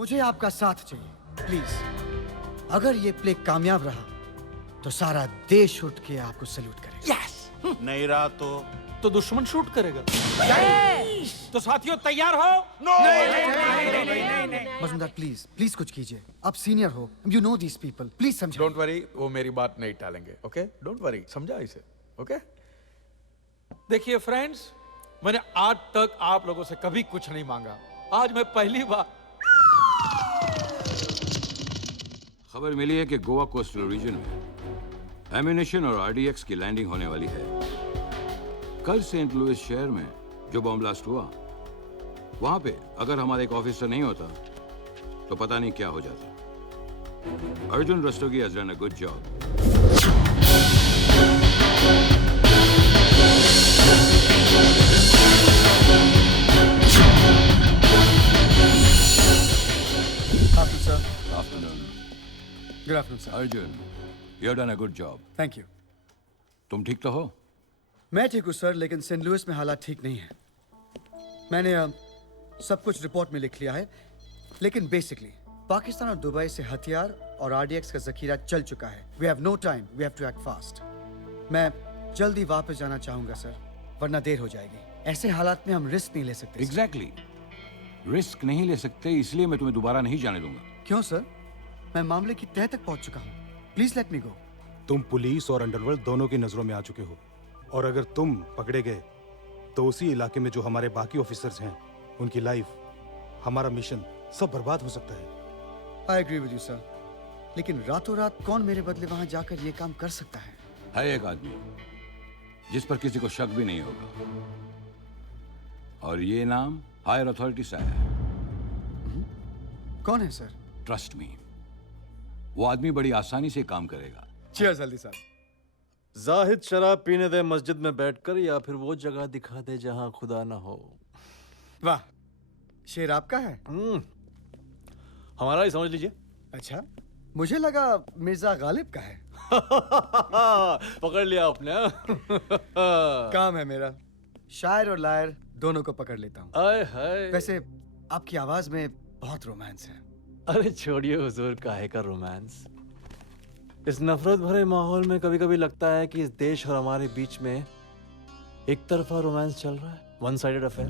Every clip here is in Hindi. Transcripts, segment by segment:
मुझे आपका साथ चाहिए प्लीज। अगर ये प्ले कामयाब रहा तो सारा देश उठ के आपको सैल्यूट करेगा। यस। नहीं रहा तो दुश्मन शूट करेगा। तो साथियों तैयार हो? मजूमदार प्लीज प्लीज कुछ कीजिए, आप सीनियर हो, you know these people, please समझो। डोंट वरी, वो मेरी बात नहीं टालेंगे। ओके, डोंट वरी, समझा इसे। ओके देखिए फ्रेंड्स, मैंने आज तक आप लोगों से कभी कुछ नहीं मांगा। आज मैं पहली बार। खबर मिली है कि गोवा कोस्टल रीजन में एम्यूनेशन और आरडीएक्स की लैंडिंग होने वाली है। कल सेंट लुइस शहर में जो बम ब्लास्ट हुआ, वहां पे अगर हमारा एक ऑफिसर नहीं होता तो पता नहीं क्या हो जाता। Arjun Rastogi has done a good job. Good afternoon sir. Arjun, you have done a good job. Thank you. तुम ठीक तो हो? मैं ठीक हूँ सर, लेकिन सेंट लुइस में हालात ठीक नहीं है। मैंने सब कुछ रिपोर्ट में लिख लिया है, लेकिन बेसिकली पाकिस्तान और दुबई से हथियार और आरडीएक्स का जखीरा चल चुका है। We have no time, we have to act fast. मैं जल्दी वापस जाना चाहूंगा सर, वरना देर हो जाएगी। ऐसे हालात में हम रिस्क नहीं ले सकते। एग्जैक्टली, रिस्क नहीं ले सकते, इसलिए मैं तुम्हें दोबारा नहीं जाने दूंगा। क्यों सर? मैं मामले की तह तक पहुंच चुका हूँ, प्लीज लेट मी गो। तुम पुलिस और अंडरवर्ल्ड दोनों की नजरों में आ चुके हो, और अगर तुम पकड़े गए तो उसी इलाके में जो हमारे बाकी ऑफिसर्स हैं, उनकी लाइफ, हमारा मिशन सब बर्बाद हो सकता है। I agree with you sir, लेकिन रातों रात कौन मेरे बदले वहां जाकर ये काम कर सकता है? है एक आदमी जिस पर किसी को शक भी नहीं होगा, और ये नाम हायर अथॉरिटी से आया है। कौन है सर? ट्रस्ट मी, वो आदमी बड़ी आसानी से काम करेगा। चीयर्स जल्दी साहब। जाहिद शराब पीने दे मस्जिद में बैठकर, या फिर वो जगह दिखा दे जहां खुदा ना हो। वाह, शेर आपका है। हमारा ही समझ लीजिए। अच्छा, मुझे लगा मिर्जा गालिब का है। पकड़ लिया आपने। काम है मेरा, शायर और लायर दोनों को पकड़ लेता हूँ। आय हाय। वैसे आपकी आवाज में बहुत रोमांस है। अरे छोड़िए हुजूर, काहे का रोमांस। इस नफरत भरे माहौल में कभी कभी लगता है कि इस देश और हमारे बीच में एक तरफा रोमांस चल रहा है, वन साइडेड अफेयर।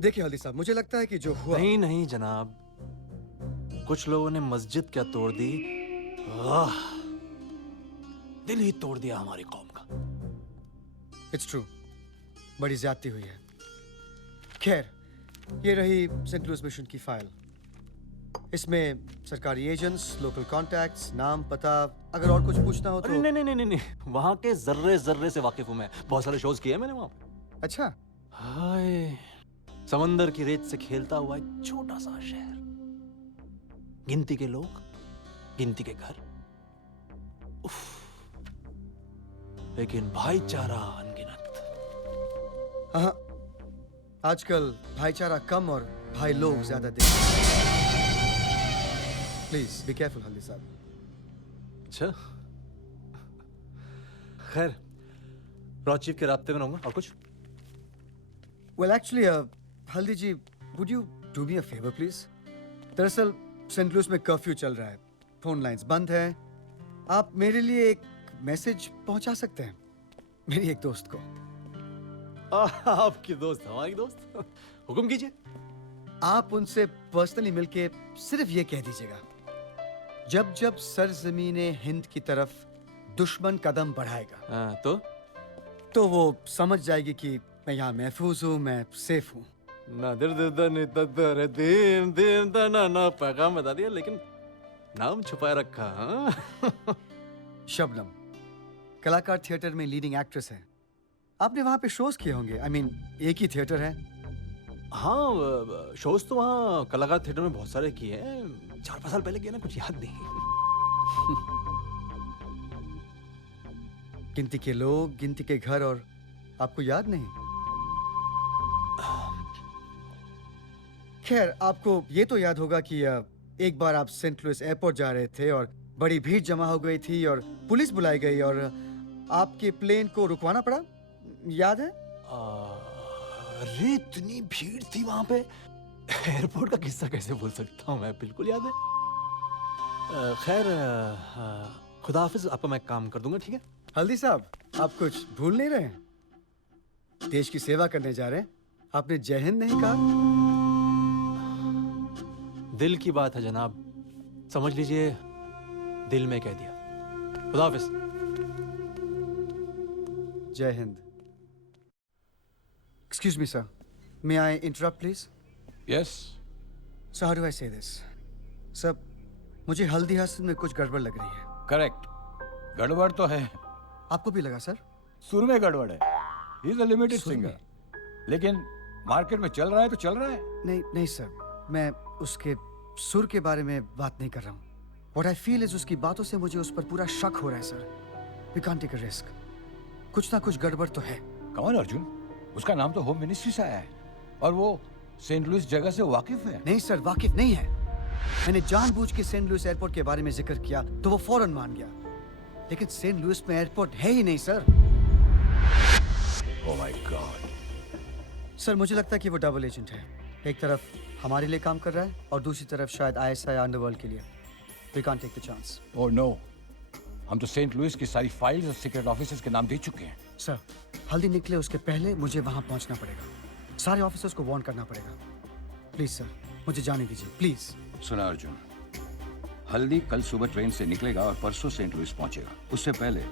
देखिए हल्दी साहब, मुझे लगता है कि जो हुआ। नहीं नहीं जनाब, कुछ लोगों ने मस्जिद क्या तोड़ दी, दिल ही तोड़ दिया हमारी कौम का। इट्स ट्रू, बड़ी ज्यादती हुई है। खैर, ये रही सेंट लुइस मिशन की फाइल। इसमें सरकारी एजेंट्स, लोकल कॉन्टैक्ट्स, नाम, पता, अगर और कुछ पूछना हो तो। नहीं नहीं नहीं नहीं, वहां के जर्रे जर्रे से वाकिफ हूं मैं। बहुत सारे शोज किए मैंने वहां। अच्छा। हाय, समंदर की रेत से खेलता हुआ एक छोटा सा शहर, गिनती के लोग, गिनती के घर, उफ, लेकिन भाईचारा अनगिनत। हाँ, आजकल भाईचारा कम और भाई लोग ज्यादा दिखते हैं। प्लीज बी केयरफुल हल्दी साहब। अच्छा, खैर, रॉ चीफ के रास्ते में रहूंगा। और कुछ? Well actually Haldi ji, would you do me a favour please? दरअसल सेंट लुइस में कर्फ्यू चल रहा है, फोन लाइंस बंद हैं। आप मेरे लिए एक मैसेज पहुंचा सकते हैं मेरी एक दोस्त को। आपकी दोस्त हमारी दोस्त, हुक्म कीजिए। आप उनसे पर्सनली मिलके सिर्फ ये कह दीजिएगा, जब जब सरजमीने हिंद की तरफ दुश्मन कदम बढ़ाएगा, तो वो समझ जाएगी कि मैं यहाँ महफूज हूँ, मैं सेफ हूँ। ना पैगाम बता दिया, लेकिन नाम छुपाए रखा। हाँ? शबनम कलाकार थिएटर में लीडिंग एक्ट्रेस है। आपने वहां पे शोज किए होंगे। आई मीन एक ही थिएटर है। हाँ, शोज तो वहाँ कलाकार थिएटर में बहुत सारे किए हैं। 4-5 साल पहले किए ना, कुछ याद नहीं। गिनती के लोग, गिनती के घर, और आपको याद नहीं? खैर, आपको ये तो याद होगा कि एक बार आप सेंट लुइस एयरपोर्ट जा रहे थे और बड़ी भीड़ जमा हो गई थी और पुलिस बुलाई गई और आपके प्लेन को रुकवाना पड़ा, याद है? अरे इतनी भीड़ थी वहां पे, एयरपोर्ट का किस्सा कैसे भूल सकता हूँ मैं, बिल्कुल याद है। खैर, खुदा हाफिज, आपका मैं काम कर दूंगा, ठीक है? हल्दी साहब, आप कुछ भूल नहीं रहे हैं? देश की सेवा करने जा रहे हैं। आपने जय हिंद नहीं कहा। दिल की बात है जनाब, समझ लीजिए दिल में कह दिया। खुदा हाफिज। जय Hind. Excuse me, sir. May I interrupt, please? Yes So how do I say this? Sir, मुझे हल्दी हसन में कुछ गड़बड़ लग रही है। करेक्ट, गड़बड़ तो है। आपको भी लगा, सर? सुर में गड़बड़ है। ही इज अ लिमिटेड सुर में? सिंगर, लेकिन मार्केट में चल रहा है तो चल रहा है। नहीं नहीं सर, मैं उसके सुर के बारे में बात नहीं कर रहा हूँ। What I feel is उसकी बातों से मुझे उस पर पूरा शक हो रहा है, sir. We can't take a risk. कुछ ना कुछ गड़बड़ तो है। कौन अर्जुन? उसका नाम तो होम मिनिस्ट्री से आया है और वो सेंट लुइस जगह से वाकिफ है। नहीं सर, वाकिफ नहीं है। मैंने जानबूझ के सेंट लुइस एयरपोर्ट के बारे में जिक्र किया तो वो फौरन मान गया। लेकिन सेंट लुइस में एयरपोर्ट है ही नहीं, sir. Oh my God. Sir, मुझे लगता है कि वो डबल एजेंट है। एक तरफ हमारे लिए काम कर रहा है और दूसरी तरफ शायद ISI अंडरवर्ल्ड के लिए। We can't take the chance. Oh no, हम तो सेंट लुइस की सारी फाइल्स और सीक्रेट ऑफिसर्स के नाम दे चुके हैं। सर, हल्दी निकले उसके पहले मुझे वहां पहुंचना पड़ेगा। सारे ऑफिसर्स को वार्न करना पड़ेगा। प्लीज सर, मुझे जाने दीजिए, प्लीज। सुना अर्जुन, हल्दी कल सुबह ट्रेन से निकलेगा और परसों सेंट लुइस पहुंचेगा। उससे पहले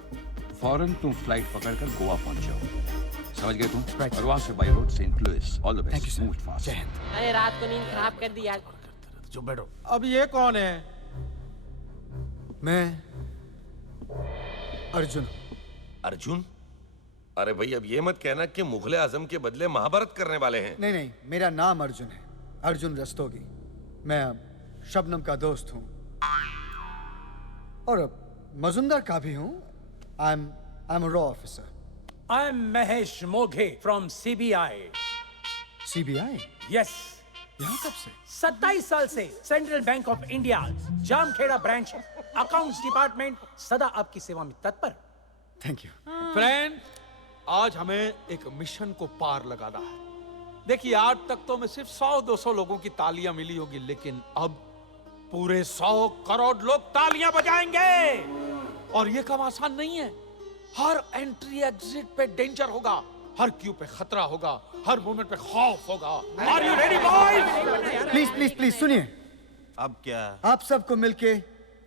फौरन तुम फ्लाइट पकड़कर गोवा पहुंच जाओ। समझ गए तुम? Right. और वहां से by road saint Louis. All the thank you best, sir. Move fast. जय हिंद। अरे रात को नींद खराब कर दी यार। चुप बैठो। अब ये कौन है? मैं अर्जुन। अर्जुन? अरे भाई, अब ये मत कहना कि मुगले आजम के बदले महाभारत करने वाले हैं। नहीं नहीं, मेरा नाम अर्जुन है, अर्जुन रस्तोगी। मैं शबनम का दोस्त हूँ और मजुमदार का भी हूँ। I am a raw officer. I'm Mahesh Moghe from CBI. CBI? Yes. यहाँ कब से? 27 साल से Central Bank of India Jamkheda branch accounts department सदा आपकी सेवा में तत्पर। Thank you. फ्रेंड, आज हमें एक मिशन को पार लगाना है। देखिए, आज तक तो हमें सिर्फ 100-200 लोगों की तालियां मिली होगी, लेकिन अब पूरे 100 करोड़ लोग तालियां बजाएंगे। और ये काम आसान नहीं है। हर एंट्री एग्जिट पे डेंजर होगा, हर क्यू पे खतरा होगा, हर मोमेंट पे खौफ होगा। Are you ready boys? Please please please सुनिए। अब क्या? आप सबको मिलके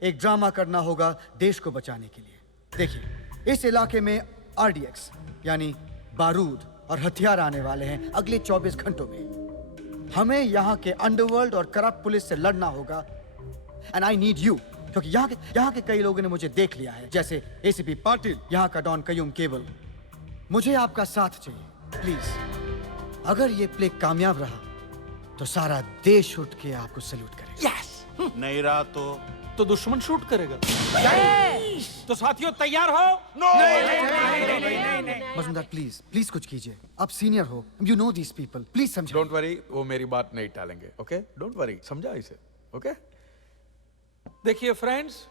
एक ड्रामा करना होगा देश को बचाने के लिए। देखिए, इस इलाके में RDX यानी बारूद और हथियार आने वाले हैं अगले 24 घंटों में। हमें यहाँ के अंडरवर्ल्ड और करप्ट पुलिस से लड़ना होगा। एंड आई नीड यू, क्योंकि यहाँ के कई लोगों ने मुझे देख लिया है, जैसे ACP पाटिल, यहाँ का डॉन कयूम केवल। मुझे आपका साथ चाहिए, प्लीज। अगर ये प्ले कामयाब रहा तो सारा देश उठ के आपको सैल्यूट करेगा। यस। नहीं रहा तो दुश्मन शूट करेगा। तो साथियों, तैयार हो? मजुमदार, प्लीज प्लीज कुछ कीजिए। आप सीनियर हो, you know these people, please समझो। डोंट वरी, वो मेरी बात नहीं टालेंगे। ओके, डोंट वरी, समझा इसे? ओके। देखिए फ्रेंड्स,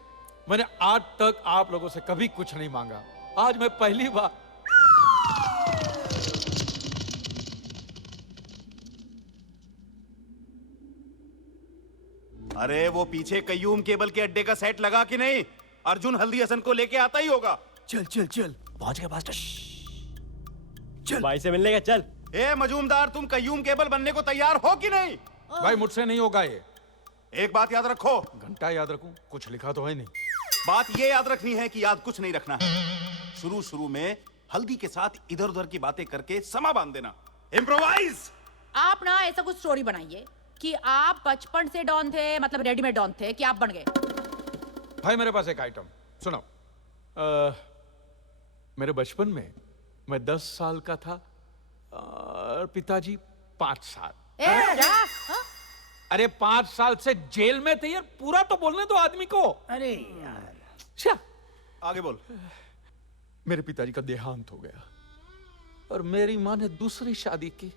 मैंने आज तक आप लोगों से कभी कुछ नहीं मांगा। आज मैं पहली बार अरे वो पीछे कयूम केबल के अड्डे का सेट लगा कि नहीं? अर्जुन हल्दी हसन को लेके आता ही होगा। चल चल चल। पहुंच गया मास्टर। चल। भाई से मिलने का, चल। ए मजूमदार, तुम कयूम केबल बनने को तैयार हो कि नहीं? भाई, मुझसे नहीं होगा ये। एक बात याद रखो। घंटा याद रखूं? कुछ लिखा तो है नहीं। बात ये याद रखनी है कि याद कुछ नहीं रखना है। शुरू में हल्दी के साथ इधर उधर की बातें करके समा बांध देना। इम्प्रोवाइज। आप ना ऐसा कुछ स्टोरी बनाइए कि आप बचपन से डॉन थे, मतलब रेडीमेड डॉन थे, कि आप बन गए। भाई, मेरे पास एक आइटम सुनो। मेरे बचपन में मैं 10 साल का था और पिताजी 5 साल। क्या? अरे 5 साल से जेल में थे यार, पूरा तो बोलने दो आदमी को। अरे यार। अच्छा, आगे बोल। मेरे पिताजी का देहांत हो गया और मेरी माँ ने दूसरी शादी की।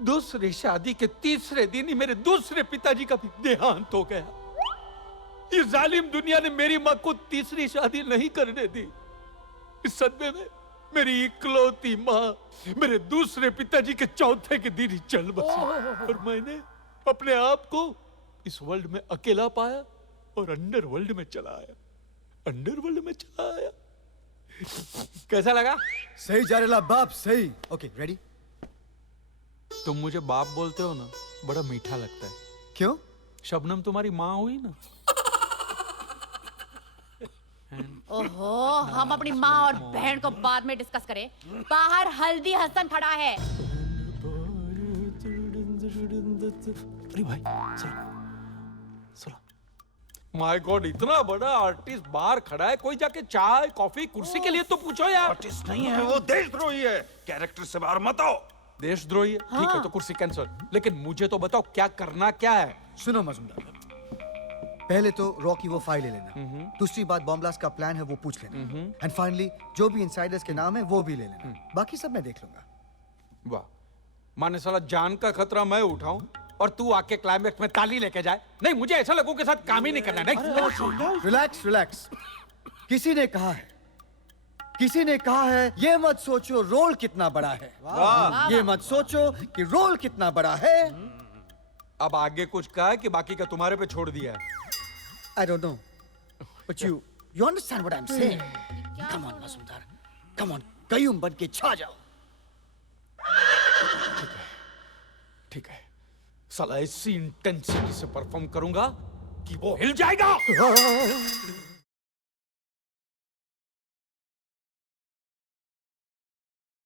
दूसरी शादी के तीसरे दिन ही मेरे दूसरे पिताजी का भी देहांत हो गया। इस जालिम दुनिया ने मेरी माँ को तीसरी शादी नहीं करने दी। इस सदमे में मेरी इकलौती माँ मेरे दूसरे पिताजी के चौथे के दिन ही चल बसी और मैंने अपने आप को इस वर्ल्ड में अकेला पाया और अंडरवर्ल्ड में चला आया, अंडरवर्ल्ड में चला आया। कैसा लगा? सही जारेला बाप, सही। Okay, ready? तुम मुझे बाप बोलते हो ना, बड़ा मीठा लगता है। क्यों? शबनम तुम्हारी माँ हुई ना। ओहो, हम अपनी माँ और बहन को बाद में डिस्कस करें। बाहर हल्दी हसन खड़ा है। अरे भाई सुनो। माय गॉड, इतना बड़ा आर्टिस्ट बाहर खड़ा है, कोई जाके चाय कॉफी कुर्सी के लिए तो पूछो यार। आर्टिस्ट नहीं है वो, देशद्रोही है। कैरेक्टर से बाहर मत आओ। देशद्रोही है? ठीक है, तो कुर्सी कैंसिल। लेकिन मुझे तो बताओ क्या करना क्या है। सुनो मजूमदार, पहले तो रॉकी वो फाइल ले लेना, दूसरी बात बॉम्ब ब्लास्ट का प्लान है वो पूछ लेना, एंड फाइनली जो भी इनसाइडर्स के नाम है वो भी ले लेना। बाकी सब मैं देख लूंगा। वाह, माने साला जान का खतरा मैं उठाऊं और तू आके क्लाइमेक्स में ताली लेके जाए? नहीं, मुझे ऐसा लोगों के साथ काम ही नहीं करना। नहीं, रिलैक्स रिलैक्स। किसी ने कहा है ये मत सोचो रोल कितना बड़ा है, ये मत सोचो कि रोल कितना बड़ा है। अब आगे कुछ कहा है कि बाकी का तुम्हारे पे छोड़ दिया है? I don't know, but you understand what I'm saying? Come on, Majumdar, come on, Qayyum बन के छा जाओ। ठीक है, साला ऐसी इंटेंसिटी से परफॉर्म करूंगा कि वो हिल जाएगा।